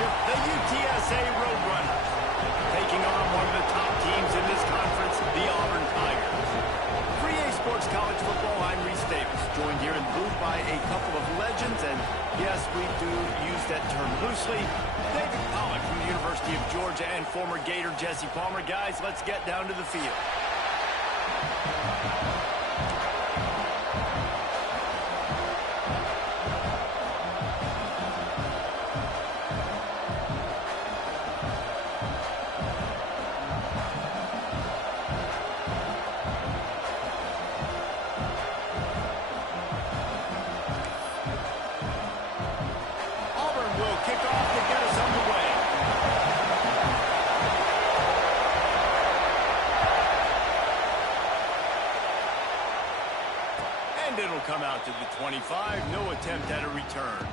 Championship, the UTSA Roadrunners, taking on one of the top teams in this conference, the Auburn Tigers. For EA Sports College Football, I'm Reese Davis, joined here in the booth by a couple of legends, and yes, we do use that term loosely. David Pollack from the University of Georgia and former Gator Jesse Palmer. Guys, let's get down to the field. It'll come out to the 25. No attempt at a return.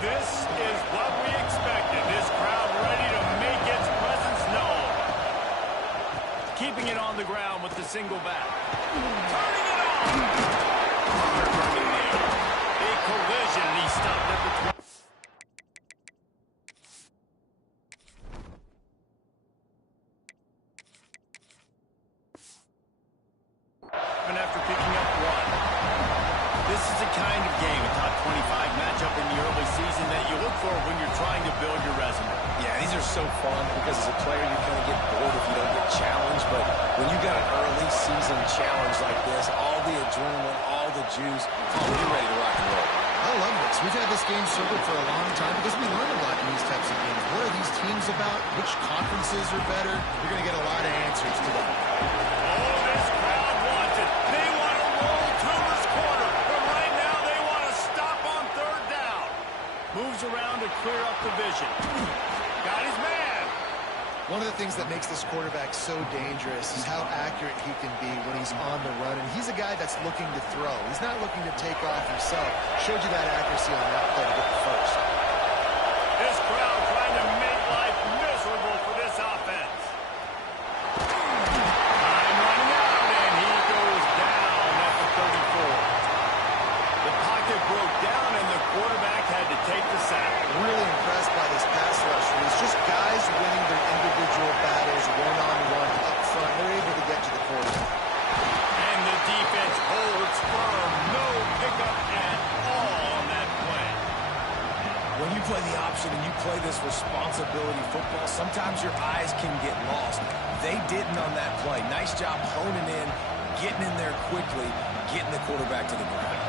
This is what we expected. This crowd ready to make its presence known. Keeping it on the ground with the single back. Turning it on. A collision, and he stopped at the 20. And after picking up one. This is the kind of game, a top 25 matchup in the early season that you look for when you're trying to build your resume. Yeah, these are so fun because as a player you kind of get bored if you don't get challenged, but when you got an early season challenge like this, all the adrenaline, all the juice, you're ready to rock and roll. I love this. We've had this game circled for a long time because we learn a lot in these types of games. What are these teams about? Which conferences are better? You're going to get a lot of answers to that. Oh, this crowd wants it. They want to roll to this corner, but right now they want to stop on third down. Moves around to clear up the vision. Got his man. One of the things that makes this quarterback so dangerous is how accurate he can be when he's on the run. And he's a guy that's looking to throw. He's not looking to take off himself. Showed you that accuracy on that play to get the first. This crowd trying to make life miserable for this offense. Time running out, and he goes down at the 34. The pocket broke down, and the quarterback had to take the sack. Really impressed by this pass rush. It's just guys winning their individual battles one-on-one up front. They're able to get to the quarterback. And the defense holds firm. No pickup at all on that play. When you play the option and you play this responsibility football, sometimes your eyes can get lost. They didn't on that play. Nice job honing in, getting in there quickly, getting the quarterback to the ground.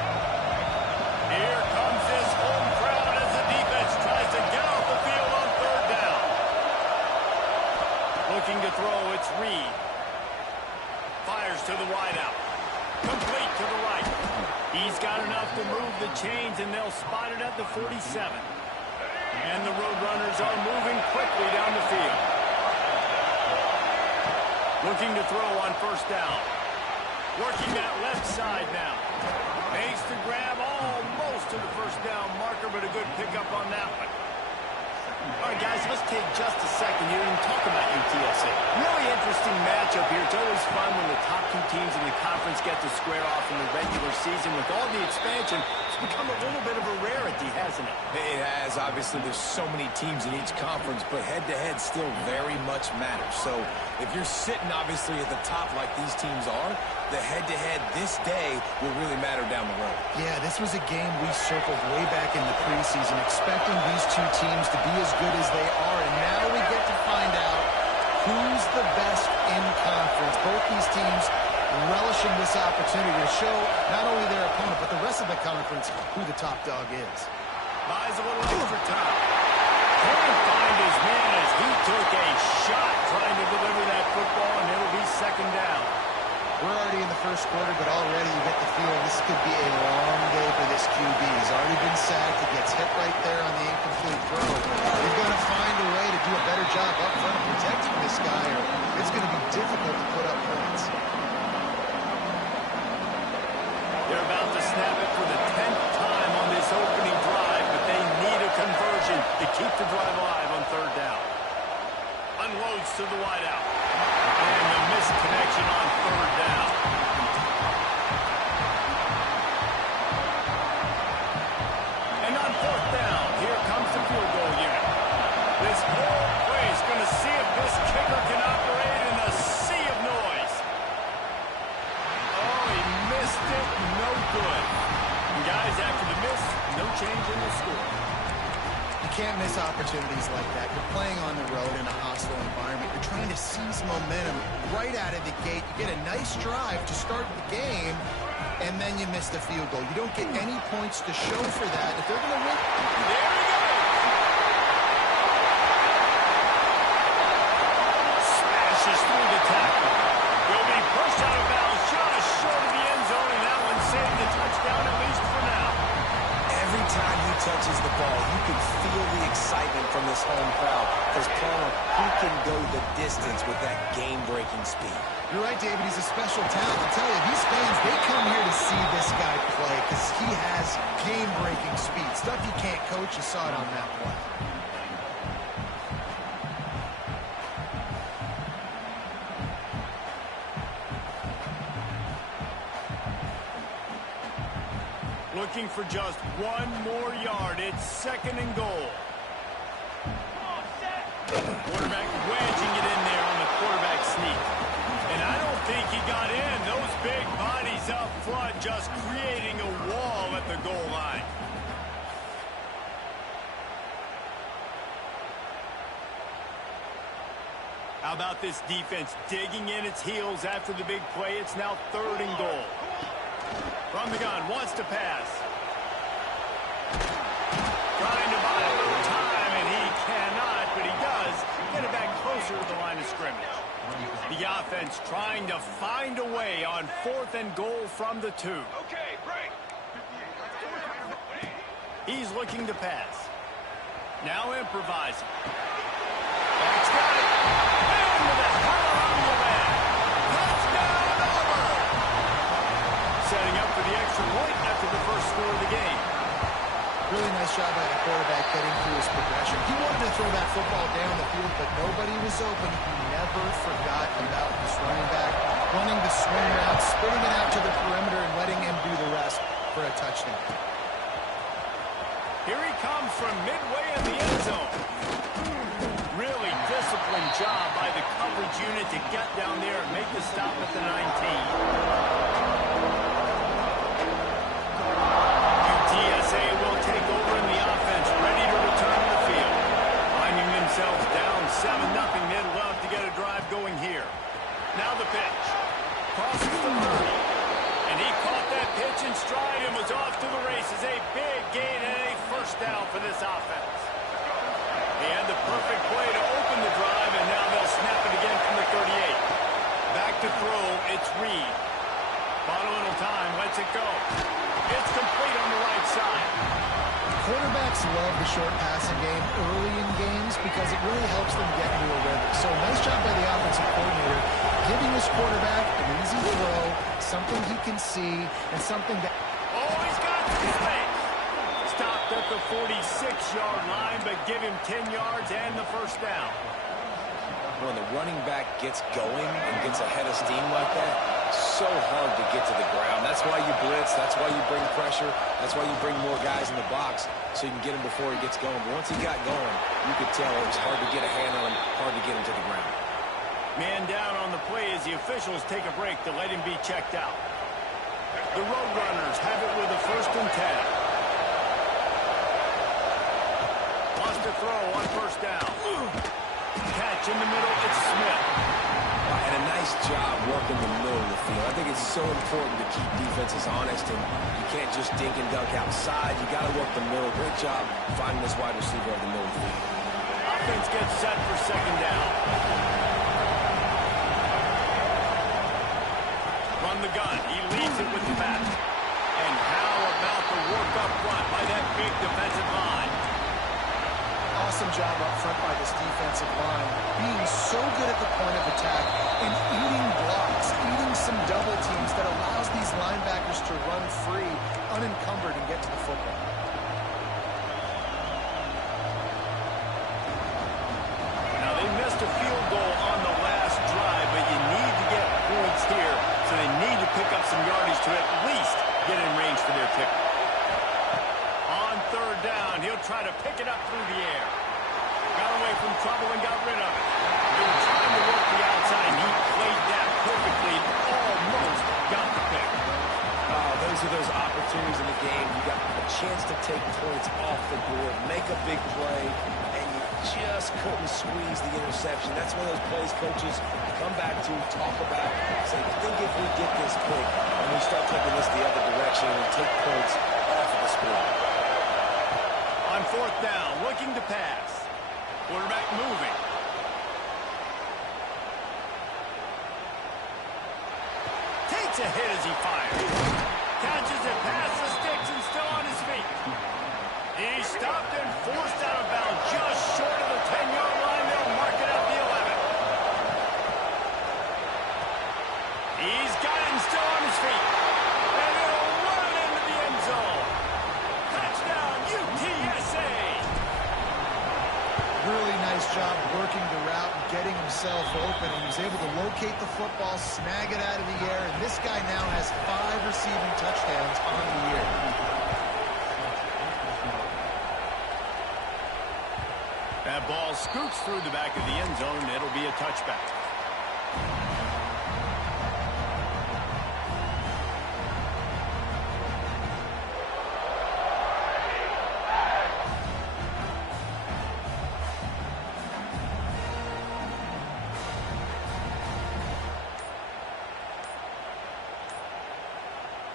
Here comes his home crowd as the defense tries to get off the field on third down. Looking to throw, it's Reed. Fires to the wideout. Complete to the right. He's got enough to move the chains, and they'll spot it at the 47. And the Roadrunners are moving quickly down the field. Looking to throw on first down. Working that left side now. Makes the grab almost to the first down marker, but a good pickup on that one. All right, guys, let's take just a second here and talk about UTSA. Really interesting matchup here. It's always fun when the top two teams in the conference get to square off in the regular season. With all the expansion, it's become a little bit of a rarity, hasn't it? It has. Obviously, there's so many teams in each conference, but head-to-head still very much matters. So if you're sitting, obviously, at the top like these teams are, the head-to-head this day will really matter down the road. Yeah, this was a game we circled way back in the preseason, expecting these two teams to be as good as they are, and now we get to find out who's the best in conference. Both these teams relishing this opportunity to show not only their opponent, but the rest of the conference who the top dog is. Buys a little extra time. Can't find his man as he took a shot trying to deliver that football, and it'll be second down. We're already in the first quarter, but already you get the feeling this could be a long day for this QB. He's already been sacked. He gets hit right there on the incomplete throw. They've got to find a way to do a better job up front of protecting this guy, or it's going to be difficult to put up points. They're about to snap it for the 10th time on this opening drive. changing the score. You can't miss opportunities like that. You're playing on the road in a hostile environment. You're trying to seize momentum right out of the gate. You get a nice drive to start the game, and then you miss the field goal. You don't get any points to show for that. If they're going to win... There we go! Smashes through the tackle. Will be pushed out of bounds just short of the end zone, and that one saved the touchdown, at least for now. Every time he touches the ball, you can feel the excitement from this home crowd. Because, Palmer, he can go the distance with that game-breaking speed. You're right, David. He's a special talent. I'll tell you, these fans, they come here to see this guy play because he has game-breaking speed. Stuff you can't coach. You saw it on that play. Looking for just one more yard. It's 2nd and goal. Quarterback wedging it in there on the quarterback sneak. And I don't think he got in. Those big bodies up front just creating a wall at the goal line. How about this defense digging in its heels after the big play? It's now 3rd and goal. From the gun, wants to pass. Trying to buy a little time, and he cannot, but he does get it back closer to the line of scrimmage. The offense trying to find a way on 4th and goal from the 2. Okay, break. He's looking to pass. Now improvising. That's got it. Into the hallelujah land. Touchdown, Auburn! Setting up for the extra point after the first score of the game. Really nice job by the quarterback getting through his progression. He wanted to throw that football down the field, but nobody was open. He never forgot about this running back running the swing route, spitting it out to the perimeter, and letting him do the rest for a touchdown. Here he comes from midway in the end zone. Really disciplined job by the coverage unit to get down there and make the stop at the 19. UTSA will take over in the offense, ready to return to the field. Finding themselves down 7-0, they'd love to get a drive going here. Now the pitch. Crosses the 30. And he caught that pitch in stride and was off to the races. A big gain and a first down for this offense. They had the perfect play to open the drive, and now they'll snap it again from the 38. Back to throw, it's Reed. Bought a little time, lets it go. It's complete on the right side. Quarterbacks love the short passing game early in games because it really helps them get into a rhythm. So nice job by the offensive coordinator, giving his quarterback an easy throw, something he can see, and something that... Oh, he's got space. Stopped at the 46-yard line, but give him 10 yards and the first down. When the running back gets going and gets ahead of steam like that, so hard to get to the ground. That's why you blitz. That's why you bring pressure. That's why you bring more guys in the box so you can get him before he gets going. But once he got going, you could tell it was hard to get a hand on him, hard to get him to the ground. Man down on the play as the officials take a break to let him be checked out. The Roadrunners have it with a 1st and 10. Wants to throw on first down. Catch in the middle, it's Smith. And a nice job working the middle of the field. I think it's so important to keep defenses honest, and you can't just dink and dunk outside. You got to work the middle. Great job finding this wide receiver over the middle of the field. Offense gets set for 2nd down. Run the gun. He leads it with the back. And how about the work up front by that big defensive line? Awesome job up front by this defensive line, being so good at the point of attack and eating blocks, eating some double teams that allows these linebackers to run free, unencumbered, and get to the football. Now, they missed a field goal on the last drive, but you need to get points here, so they need to pick up some yardage to at least get in range for their kicker. On 3rd down, he'll try to pick it up through the air. Got away from trouble and got rid of it. They were trying to work the outside, and he played that perfectly and almost got the pick. Those Those are those opportunities in the game. You got a chance to take points off the board, make a big play, and you just couldn't squeeze the interception. That's one of those plays coaches come back to, talk about, say, think if we get this pick and we start taking this the other direction and we take points off of the score. On fourth down, looking to pass. Quarterback moving. Takes a hit as he fires. Catches it past the sticks and still on his feet. He's stopped and forced out of bounds just short of the 10-yard line. They'll mark it at the 11. He's got it and still on his feet. And it'll run into the end zone. Touchdown, UTSA. Really nice job working the route and getting himself open. He was able to locate the football, snag it out of the air, and this guy now has 5 receiving touchdowns on the year. That ball scoots through the back of the end zone. It'll be a touchback.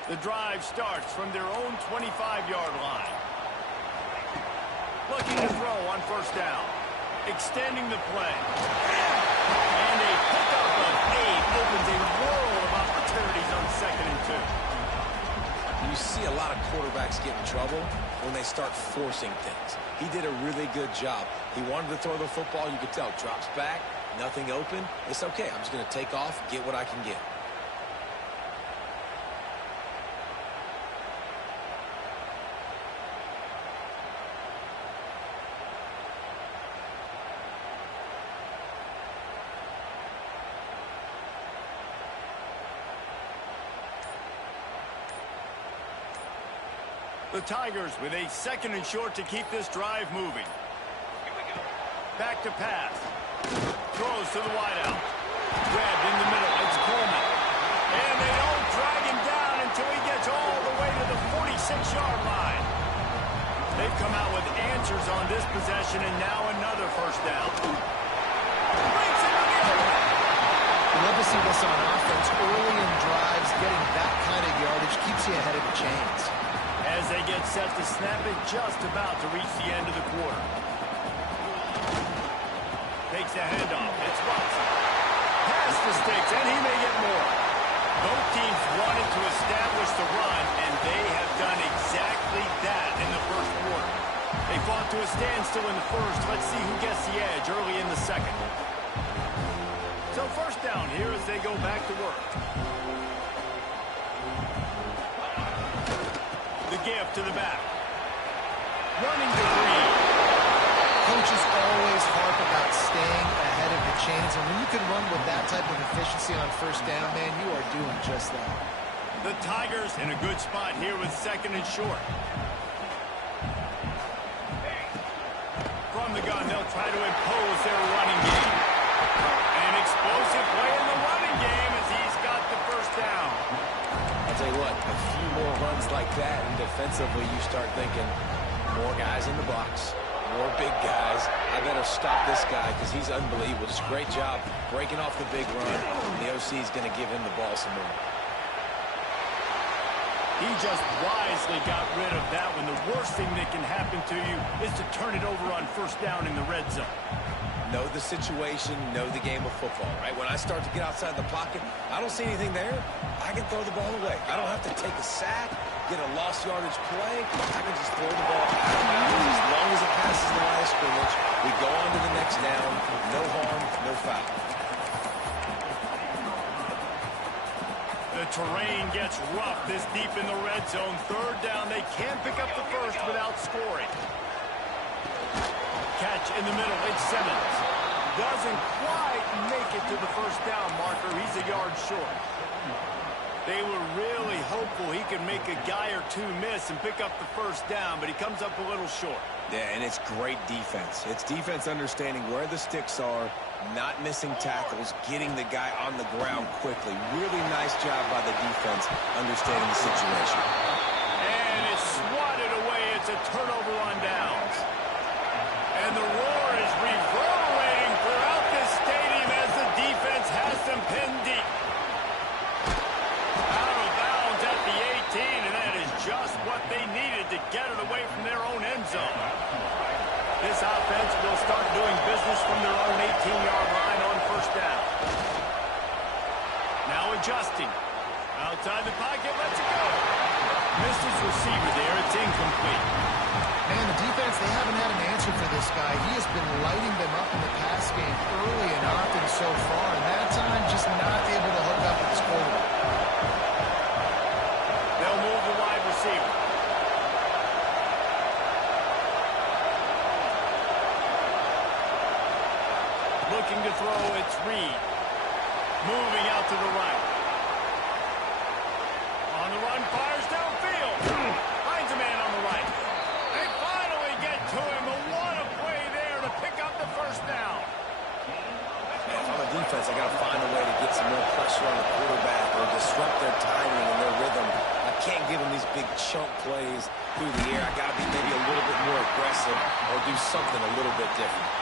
The drive starts from their own 25-yard line. Looking to throw on first down. Extending the play. And a pickup of 8 opens a world of opportunities on 2nd and 2. You see a lot of quarterbacks get in trouble when they start forcing things. He did a really good job. He wanted to throw the football. You could tell. Drops back. Nothing open. It's okay. I'm just going to take off, get what I can get. The Tigers with a 2nd and short to keep this drive moving. Back to pass. Throws to the wideout. Webb in the middle. It's Coleman. And they don't drag him down until he gets all the way to the 46-yard line. They've come out with answers on this possession, and now another first down. Breaks into the open. You love to see this on offense. Early in drives, getting that kind of yardage keeps you ahead of the chains. As they get set to snap it, just about to reach the end of the quarter. Takes the handoff. It's Watson. Past the sticks, and he may get more. Both teams wanted to establish the run, and they have done exactly that in the first quarter. They fought to a standstill in the first. Let's see who gets the edge early in the second. So first down here as they go back to work. The give to the back. Running to Green. Coaches always harp about staying ahead of the chains, and when you can run with that type of efficiency on first down, man, you are doing just that. The Tigers in a good spot here with 2nd and short. From the gun, they'll try to impose their running game. An explosive play in the running game as he's got the first down. I'll tell you what, a few more runs like that, and defensively you start thinking, more guys in the box, more big guys. I better stop this guy because he's unbelievable. Just a great job breaking off the big run. The OC is going to give him the ball some more. He just wisely got rid of that when the worst thing that can happen to you is to turn it over on first down in the red zone. Know the situation, know the game of football, right? When I start to get outside the pocket, I don't see anything there. I can throw the ball away. I don't have to take a sack, get a lost yardage play. I can just throw the ball out of bounds as long as it passes the line of scrimmage. We go on to the next down. No harm, no foul. The terrain gets rough this deep in the red zone. Third down, they can't pick up the first without scoring. Catch in the middle, it's Simmons. Doesn't quite make it to the first down marker. He's a yard short. They were really hopeful he could make a guy or two miss and pick up the first down, but he comes up a little short. Yeah, and it's great defense. It's defense understanding where the sticks are, not missing tackles, getting the guy on the ground quickly. Really nice job by the defense understanding the situation. And it's swatted away. It's a turnover on downs. And the roar is reverberating throughout this stadium as the defense has them pinned deep. Out of bounds at the 18, and that is just what they needed to get it away from their own end zone. This offense will start doing business from their own 18-yard line on first down. Now adjusting. Outside the pocket, lets it go. Missed his receiver there. It's incomplete. Man, the defense, they haven't had an answer for this guy. He has been lighting them up in the pass game early and often so far, and that time just not able to hook up with his quarterback. They'll move the wide receiver. Looking to throw, it's Reed. Moving out to the right. On the run, fires downfield. Finds a man on the right. They finally get to him, but what a play there to pick up the first down. Man, on the defense, I got to find a way to get some more pressure on the quarterback or disrupt their timing and their rhythm. I can't give them these big chunk plays through the air. I got to be maybe a little bit more aggressive or do something a little bit different.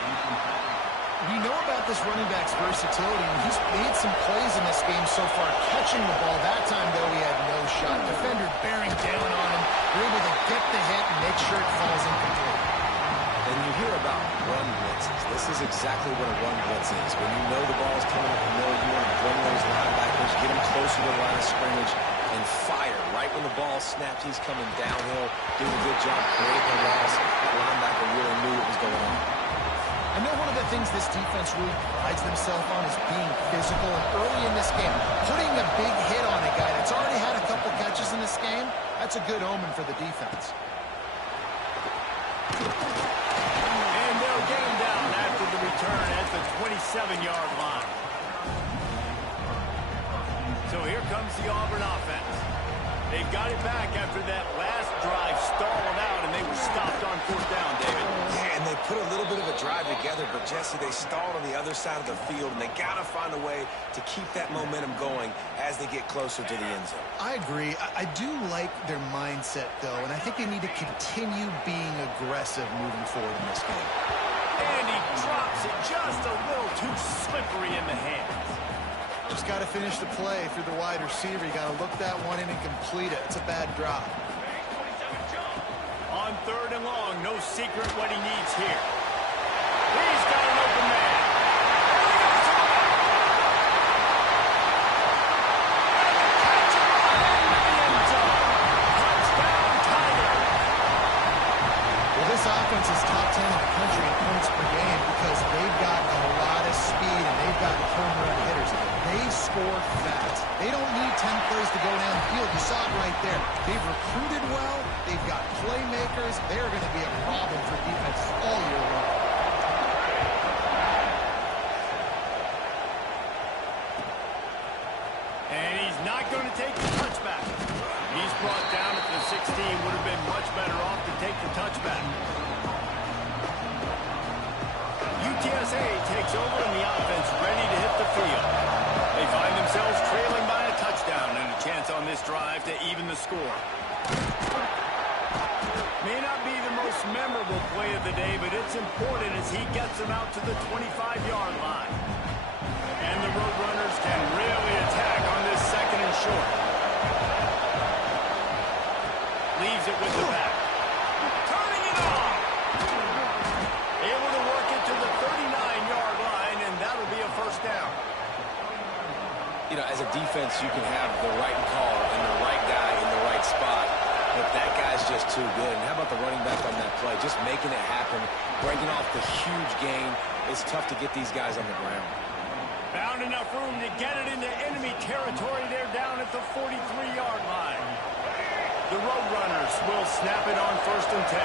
We know about this running back's versatility, and he's made some plays in this game so far, catching the ball. That time, though, he had no shot. Defender bearing down on him. They're able to get the hit and make sure it falls incomplete. And you hear about run blitzes. This is exactly what a run blitz is. When you know the ball is coming up the middle, you want to bring those linebackers, get them closer to the line of scrimmage, and fire. Right when the ball snaps, he's coming downhill, doing a good job creating the loss. That linebacker really knew what was going on. I know one of the things this defense really prides themselves on is being physical. And early in this game, putting a big hit on a guy that's already had a couple catches in this game, that's a good omen for the defense. And they'll get him down after the return at the 27-yard line. So here comes the Auburn offense. They've got it back after that last drive stalled out, and they were stopped on fourth down, David. Yeah, and they put a little bit of a drive together, but, Jesse, they stalled on the other side of the field, and they got to find a way to keep that momentum going as they get closer to the end zone. I agree. I do like their mindset, though, and I think they need to continue being aggressive moving forward in this game. And he drops it just a little too slippery in the hands. Just got to finish the play through the wide receiver. You got to look that one in and complete it. It's a bad drop. On third and long, no secret what he needs here. He's got an open man. Touchdown, Tigers. Well, this offense is top 10 in the country in points per game because they've got a lot of speed and they've got home run hitters. They score fast. They don't need 10 plays to go down the field. You saw it right there. They've recruited well. They've got playmakers. They're going to be a problem for defense all year long. And he's not going to take the touchback. He's brought down at the 16. Would have been much better off to take the touchback. UTSA takes over and the offense ready to hit the field. They find themselves trailing by a touchdown and a chance on this drive to even the score. May not be the most memorable play of the day, but it's important as he gets them out to the 25-yard line. And the Roadrunners can really attack on this second and short. Leaves it with the back. Turning it on! Able to work it to the 39-yard line, and that'll be a first down. You know, as a defense, you can have the right call and the right guy in the right spot, but that guy's just too good. And how about the running back on that play? Just making it happen, breaking off the huge gain. It's tough to get these guys on the ground. Found enough room to get it into enemy territory. They're down at the 43-yard line. The Roadrunners will snap it on first and 10.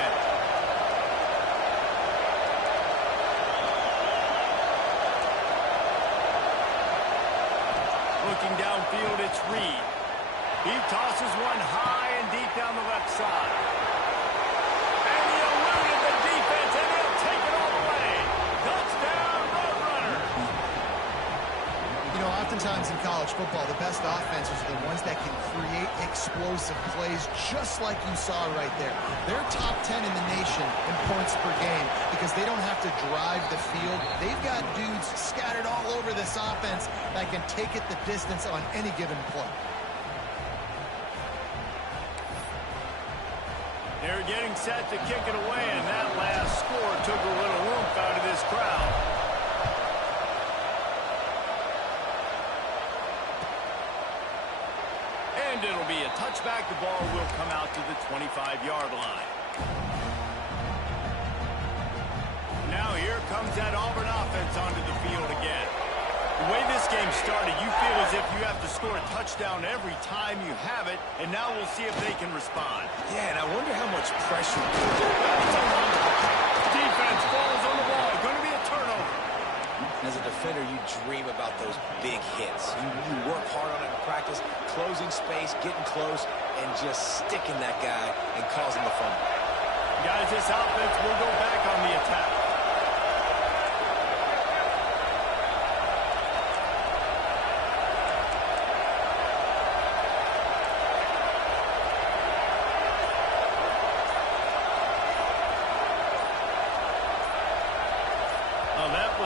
Looking downfield, it's Reed. He tosses one high and deep down the left side. And he eluded the defense, and he'll take it all the way. Touchdown, Roadrunners. You know, oftentimes in college football, the best offenses are the ones that can create explosive plays, just like you saw right there. They're top 10 in the nation in points per game because they don't have to drive the field. They've got dudes scattered all over this offense that can take it the distance on any given play. They're getting set to kick it away, and that last score took a little oomph out of this crowd. And it'll be a touchback. The ball will come out to the 25-yard line. Now here comes that Auburn offense onto the field again. The way this game started, you feel as if you have to score a touchdown every time you have it, and now we'll see if they can respond. Yeah, and I wonder how much pressure. Defense falls on the ball. Going to be a turnover. As a defender, you dream about those big hits. You work hard on it in practice, closing space, getting close, and just sticking that guy and causing the fumble. Guys, this offense will go back on the attack.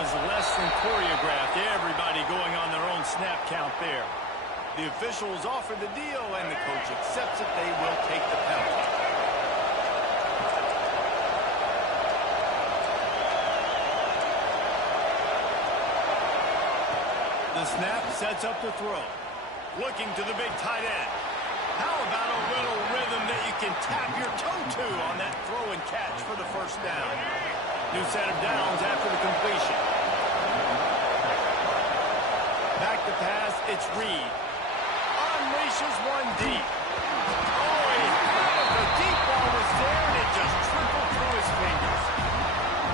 Less than choreographed. Everybody going on their own snap count there. The officials offer the deal, and the coach accepts it. They will take the penalty. The snap sets up the throw. Looking to the big tight end. How about a little rhythm that you can tap your toe to on that throw and catch for the first down? New set of downs after the completion. Back to pass, it's Reed. Unleashes one deep. Oh, he had it. The deep ball was there, and it just trickled through his fingers.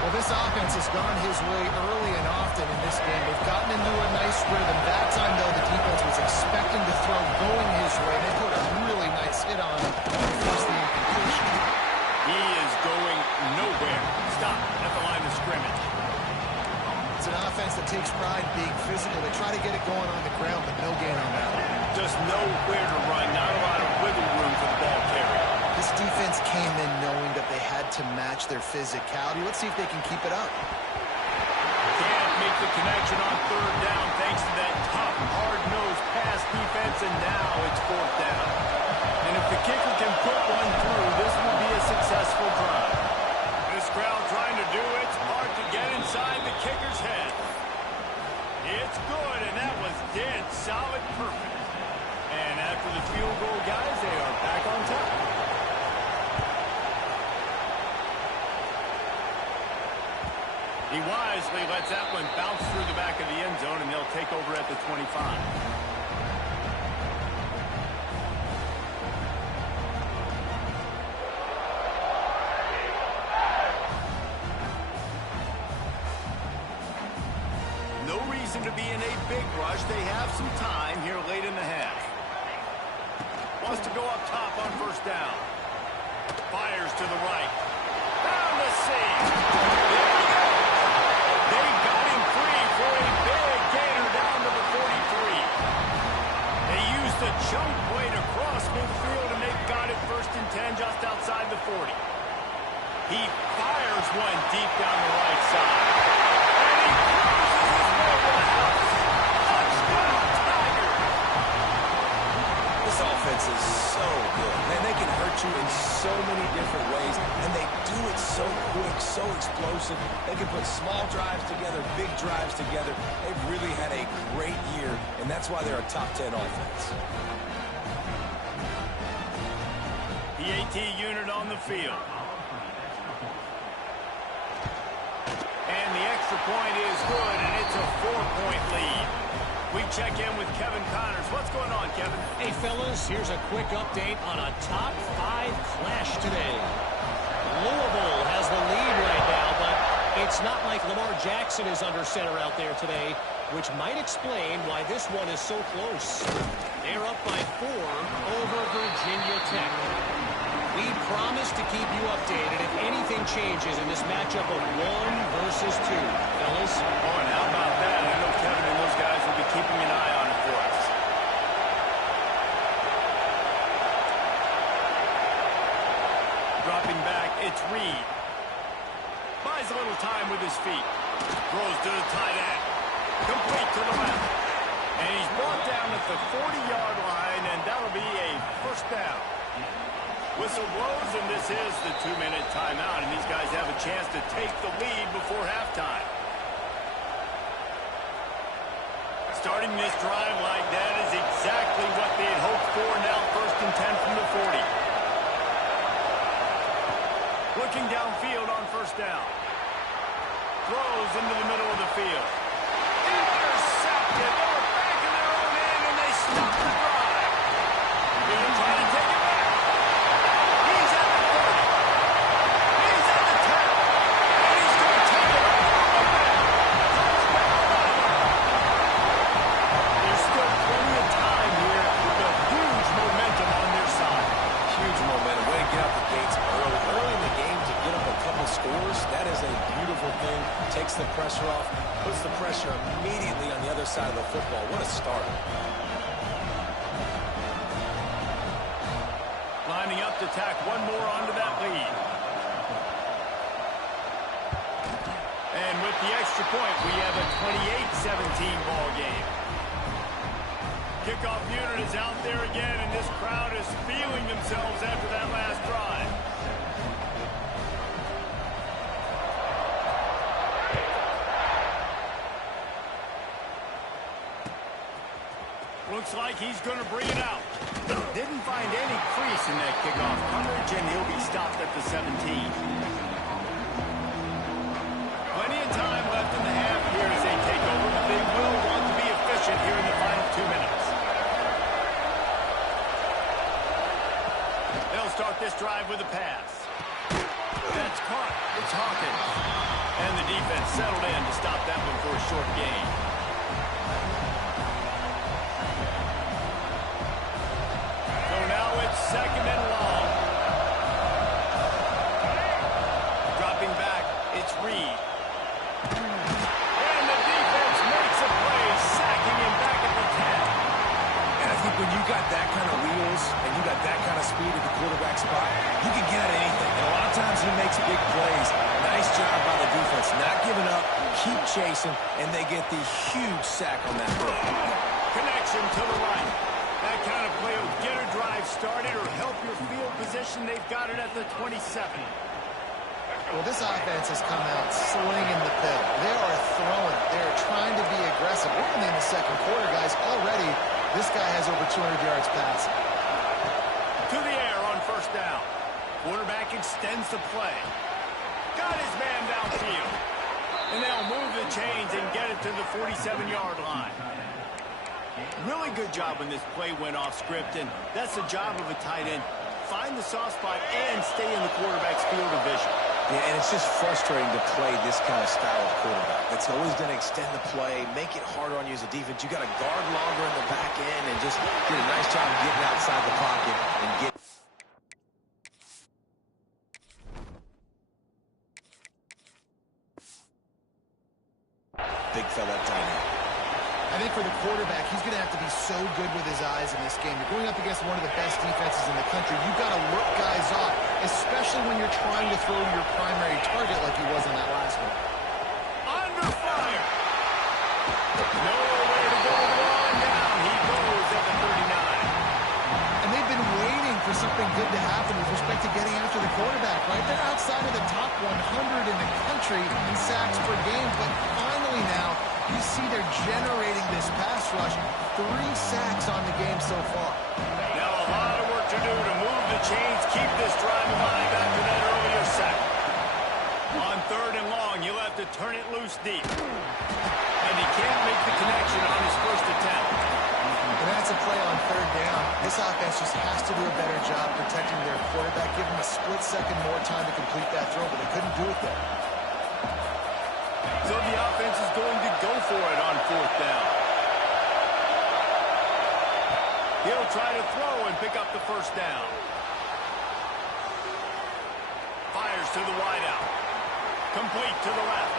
Well, this offense has gone his way early and often in this game. They've gotten into a nice rhythm. That time, though, the defense was expecting to throw going his way. They put a really nice hit on him to force the incompletion. He is going nowhere. Stop at the line of scrimmage. It's an offense that takes pride in being physical. They try to get it going on the ground, but no gain on that one. Just nowhere to run. Not a lot of wiggle room for the ball carrier. This defense came in knowing that they had to match their physicality. Let's see if they can keep it up. Can't make the connection on third down thanks to that tough, hard-nosed pass defense, and now it's fourth down. And if the kicker can put one through, this will be a successful drive. This crowd trying to do its part to get inside the kicker's head. It's good, and that was dead solid perfect. And after the field goal, guys, they are back on top. He wisely lets that one bounce through the back of the end zone, and they'll take over at the 25. No reason to be in a big rush. They have some time here late in the half. Wants to go up top on first down. Fires to the right. Down the seam. There we go. They got him free for a big gainer down to the 43. They used the jump play to cross midfield, and they've got it 1st and 10 just outside the 40. He fires one deep down the right side. And he cruises his way to the house. Touchdown, Tigers! This offense is so good. Man, they can hurt you in so many different ways, and they do it so quick, so explosive. They can put small drives together, big drives together. They've really had a great year, and that's why they're a top 10 offense. The AT unit on the field. And the extra point is good, and it's a 4-point lead. We check in with Kevin Connors. What's going on, Kevin? Hey, fellas, here's a quick update on a top 5 clash today. Louisville has the lead right now, but it's not like Lamar Jackson is under center out there today. which might explain why this one is so close. They're up by 4 over Virginia Tech. We promise to keep you updated if anything changes in this matchup of 1 versus 2. Fellas? Oh, and how about that? I know Kevin and those guys will be keeping an eye on it for us. Dropping back, it's Reed. Buys a little time with his feet. Throws to the tight end. Complete to the left. And he's brought down at the 40-yard line, and that'll be a first down. Whistle blows, and this is the 2-minute timeout, and these guys have a chance to take the lead before halftime. Starting this drive like that is exactly what they had hoped for. Now 1st and 10 from the 40. Looking downfield on first down. Throws into the middle of the field. Intercepted. They were back in their own end, and they stopped the drive. They're going to try to take it back. He's at the 30. He's at the 10. And he's going to take it all the way back. There's still plenty of time here with a huge momentum on their side. Huge momentum. Way to get out the gates early in the game to get up a couple scores. That is a beautiful thing. Takes the pressure off, puts the pressure immediately on the other side of the football. What a start. Lining up to tack one more onto that lead. And with the extra point, we have a 28-17 ball game. Kickoff unit is out there again, and this crowd is feeling themselves after that last drive. Looks like he's going to bring it out. Didn't find any crease in that kickoff coverage, and he'll be stopped at the 17. Plenty of time left in the half here as they take over, but they will want to be efficient here in the final 2 minutes. They'll start this drive with a pass. That's caught. It's Hawkins. And the defense settled in to stop that one for a short gain. Second and long. Dropping back, it's Reed. And the defense makes a play, sacking him back at the 10. And I think when you got that kind of wheels and you got that kind of speed at the quarterback spot, you can get at anything. And a lot of times he makes big plays. Nice job by the defense, not giving up, keep chasing, and they get the huge sack on that throw. Connection to the right. That kind of play will get a drive started or help your field position. They've got it at the 27. Well, this offense has come out slinging the pit. They are throwing. They are trying to be aggressive. We're only in the second quarter, guys. Already, this guy has over 200 yards passing. To the air on first down. Quarterback extends the play. Got his man downfield. And they'll move the chains and get it to the 47-yard line. Really good job when this play went off script, and that's the job of a tight end. Find the soft spot and stay in the quarterback's field of vision. Yeah, and it's just frustrating to play this kind of style of quarterback. It's always going to extend the play, make it harder on you as a defense. You got to guard longer in the back end and just get a nice job getting outside the pocket and get. Big fella tight end. I think for the quarterback, he's going to have to be so good with his eyes in this game. You're going up against one of the best defenses in the country. You've got to look guys off, especially when you're trying to throw to your primary target like he was on that last one. Under fire. Nowhere to go on down. He goes at the 39. And they've been waiting for something good to happen with respect to getting after the quarterback, right? They're outside of the top 100 in the country in sacks per game, but finally now, you see they're generating this pass rush. 3 sacks on the game so far. Now a lot of work to do to move the chains, keep this drive alive after that earlier sack. On third and long, you'll have to turn it loose deep. And he can't make the connection on his first attempt. And that's a play on third down. This offense just has to do a better job protecting their quarterback. Give him a split second more time to complete that throw, but they couldn't do it there. So the offense is going to go for it on fourth down. He'll try to throw and pick up the first down. Fires to the wideout. Complete to the left.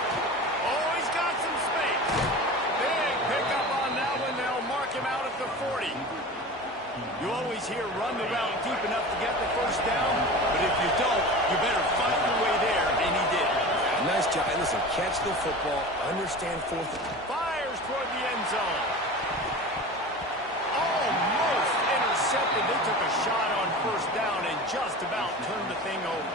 Oh, he's got some space. Big pickup on that one. They'll mark him out at the 40. You always hear run the route deep enough to get the first down, but if you don't, you better find your way there, and he did. Nice job. And listen, catch the football, understand fourth. Fires toward the end zone. Almost intercepted. They took a shot on first down and just about turned the thing over.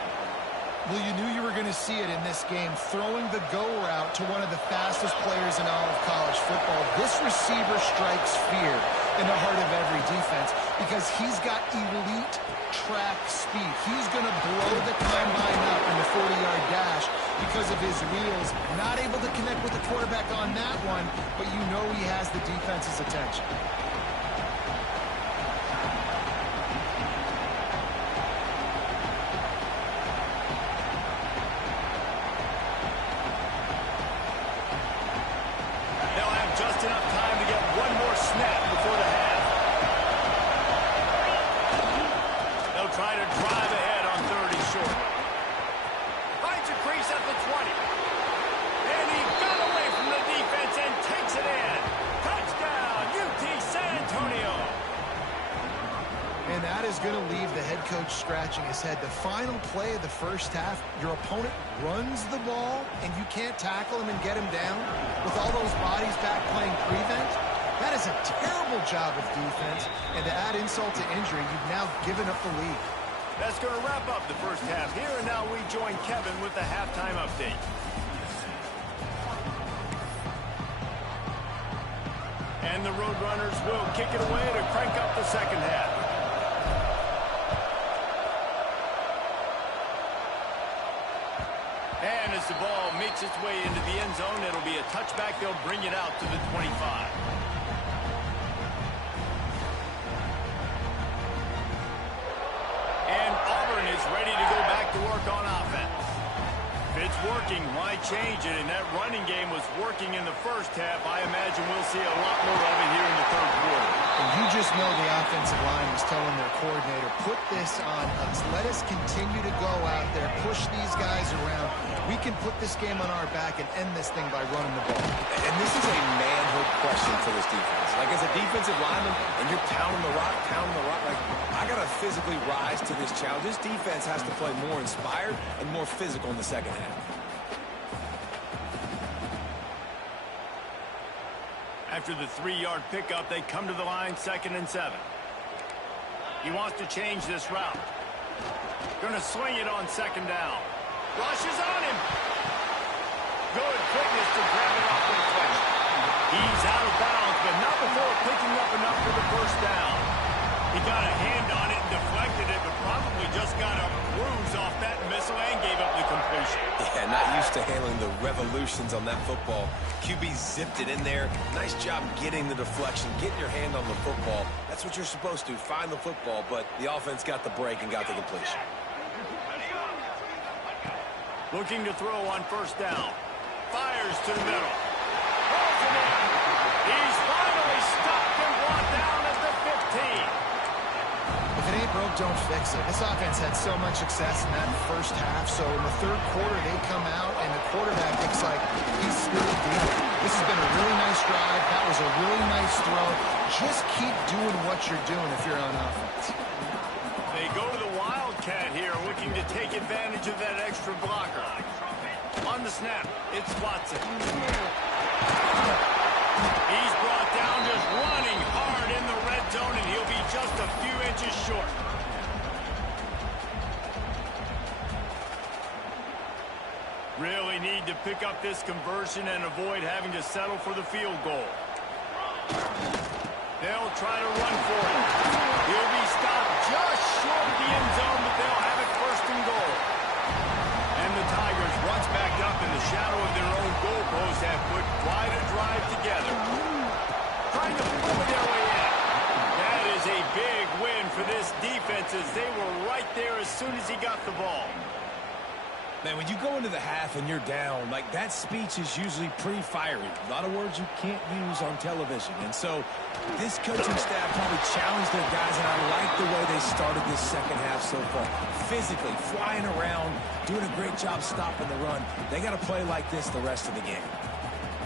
Well, you knew you were going to see it in this game, throwing the go route to one of the fastest players in all of college football. This receiver strikes fear in the heart of every defense because he's got elite track speed. He's going to blow the combine up in the 40-yard dash because of his wheels. Not able to connect with the quarterback on that one, but you know he has the defense's attention. Scratching his head. The final play of the first half, your opponent runs the ball and you can't tackle him and get him down with all those bodies back playing prevent. That is a terrible job of defense, and to add insult to injury, you've now given up the lead. That's going to wrap up the first half here, and now we join Kevin with the halftime update. And the Roadrunners will kick it away to crank up the second half. And as the ball makes its way into the end zone, it'll be a touchback. They'll bring it out to the 25. And Auburn is ready to go back to work on offense. If it's working, why change it? And that running game was working in the first half. I imagine we'll see a lot more of it here in the third quarter. And you just know the offensive line was telling their coordinator, put this on us. Let us continue to go out there, push these guys around. We can put this game on our back and end this thing by running the ball. And this is a manhood question for this defense. Like, as a defensive lineman, and you're pounding the rock, like, I got to physically rise to this challenge. This defense has to play more inspired and more physical in the second half. After the 3-yard pickup, they come to the line, 2nd and 7. He wants to change this route. Going to swing it on 2nd down. Rushes on him. Good quickness to grab it off the deflection. He's out of bounds, but not before picking up enough for the first down. He got a hand on it and deflected it, but probably just got a bruise off that missile and gave up the completion. Yeah, not used to handling the revolutions on that football. QB zipped it in there. Nice job getting the deflection, getting your hand on the football. That's what you're supposed to, find the football, but the offense got the break and got the completion. Looking to throw on first down. Fires to the middle. Throws it in. He's finally stopped and brought down at the 15. If it ain't broke, don't fix it. This offense had so much success in that first half, so in the third quarter they come out and the quarterback looks like he's still dealing. This has been a really nice drive. That was a really nice throw. Just keep doing what you're doing if you're on offense. They go to the Wildcat here, looking to take advantage of that extra blocker. On the snap, it's Watson. He's brought down just running hard in the red zone, and he'll be just a few inches short. Really need to pick up this conversion and avoid having to settle for the field goal. They'll try to run for it. He'll be stopped just short of the end zone, but they'll have it 1st and goal. And the Tigers, once backed up in the shadow of their own goalpost, have put quite a drive together. Trying to bully their way in. That is a big win for this defense as they were right there as soon as he got the ball. Man, when you go into the half and you're down, like, that speech is usually pretty fiery. A lot of words you can't use on television. And so this coaching staff probably challenged their guys, and I like the way they started this second half so far. Physically, flying around, doing a great job stopping the run. They got to play like this the rest of the game.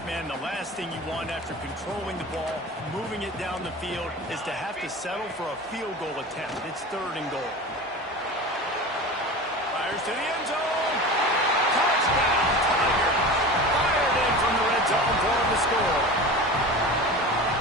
Man, the last thing you want after controlling the ball, moving it down the field, is to have to settle for a field goal attempt. It's 3rd and goal. Fires to the end zone. Touchdown, Tiger. Fired in from the red zone for him to score.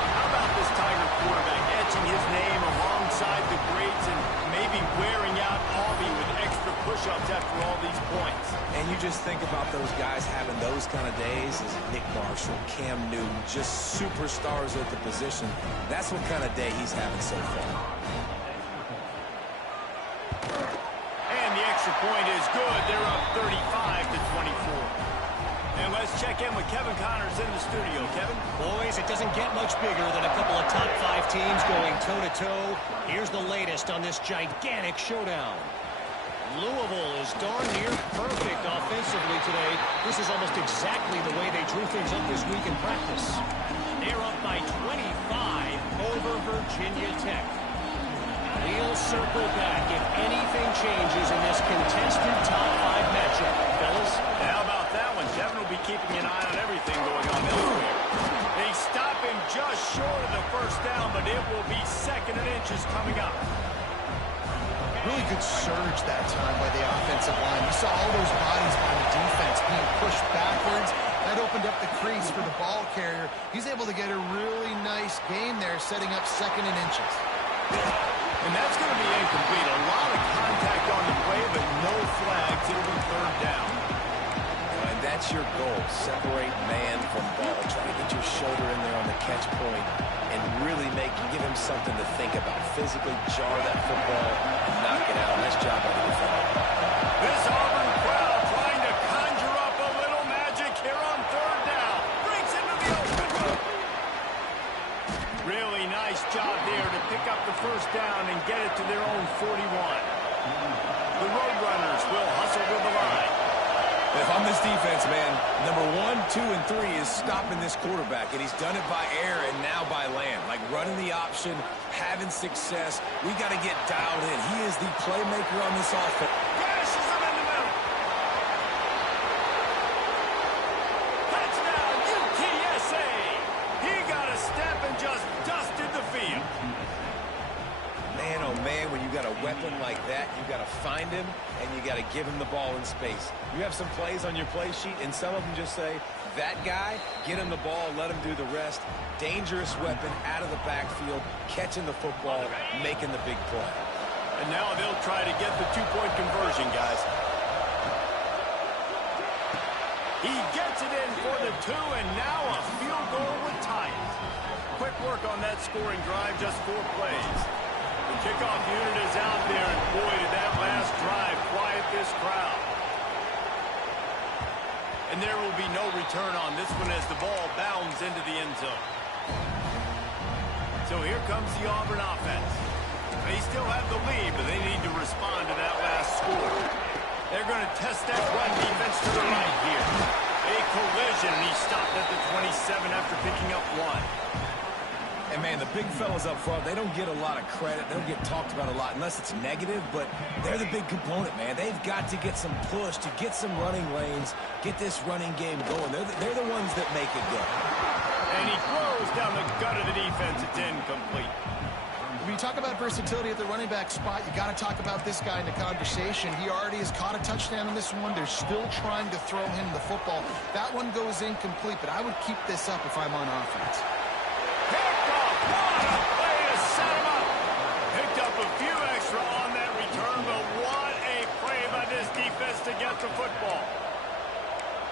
How about this Tiger quarterback etching his name alongside the greats and maybe wearing out Auburn with extra push-ups after all these points? And you just think about those guys having those kind of days as Nick Marshall, Cam Newton, just superstars at the position. That's what kind of day he's having so far. And the extra point is good. They're up 35-24. And let's check in with Kevin Connors in the studio. Kevin? Boys, it doesn't get much bigger than a couple of top 5 teams going toe-to-toe. Here's the latest on this gigantic showdown. Louisville is darn near perfect offensively today. This is almost exactly the way they drew things up this week in practice. They're up by 25 over Virginia Tech. We'll circle back if anything changes in this contested top 5 matchup. Fellas? How about that one? Kevin will be keeping an eye on everything going on elsewhere. They stop him just short of the first down, but it will be 2nd and inches coming up. Really good surge that time by the offensive line. You saw all those bodies by the defense being pushed backwards. That opened up the crease for the ball carrier. He's able to get a really nice gain there, setting up 2nd and inches. And that's going to be incomplete. A lot of contact on the play, but no flags. It'll be 3rd down. And that's your goal. Separate man from ball. Try to get your shoulder in there on the catch point and really give him something to think about. Physically jar that football and knock it out. Nice job by the defender. This Auburn crowd trying to conjure up a little magic here on 3rd down. Breaks into the open. Really nice job there to pick up the 1st down and get it to their own 41. The Roadrunners will hustle to the line. If I'm this defense, man, number 1, 2, and 3 is stopping this quarterback, and he's done it by air and now by land. Like running the option, having success. We got to get dialed in. He is the playmaker on this offense. Gashes him in the middle. Touchdown, UTSA. He got a step and just dusted the field. Man, oh man, when you got a weapon like that, you got to find him and you got to give him the ball in space. You have some plays on your play sheet, and some of them just say, that guy, get him the ball, let him do the rest. Dangerous weapon out of the backfield, catching the football, making the big play. And now they'll try to get the 2-point conversion, guys. He gets it in for the 2, and now a field goal would tie it. Quick work on that scoring drive, just 4 plays. The kickoff unit is out there, and boy, did that last drive quiet this crowd. And there will be no return on this one as the ball bounds into the end zone. So here comes the Auburn offense. They still have the lead, but they need to respond to that last score. They're going to test that run defense to the right here. A collision, and he stopped at the 27 after picking up 1. And, man, the big fellas up front, they don't get a lot of credit. They don't get talked about a lot unless it's negative, but they're the big component, man. They've got to get some push, to get some running lanes, get this running game going. They're the ones that make it go. And he throws down the gut of the defense. It's incomplete. When you talk about versatility at the running back spot, you got to talk about this guy in the conversation. He already has caught a touchdown on this one. They're still trying to throw him the football. That one goes incomplete, but I would keep this up if I'm on offense. Picked off. What a play to set him up. Picked up a few extra on that return, but what a play by this defense to get the football.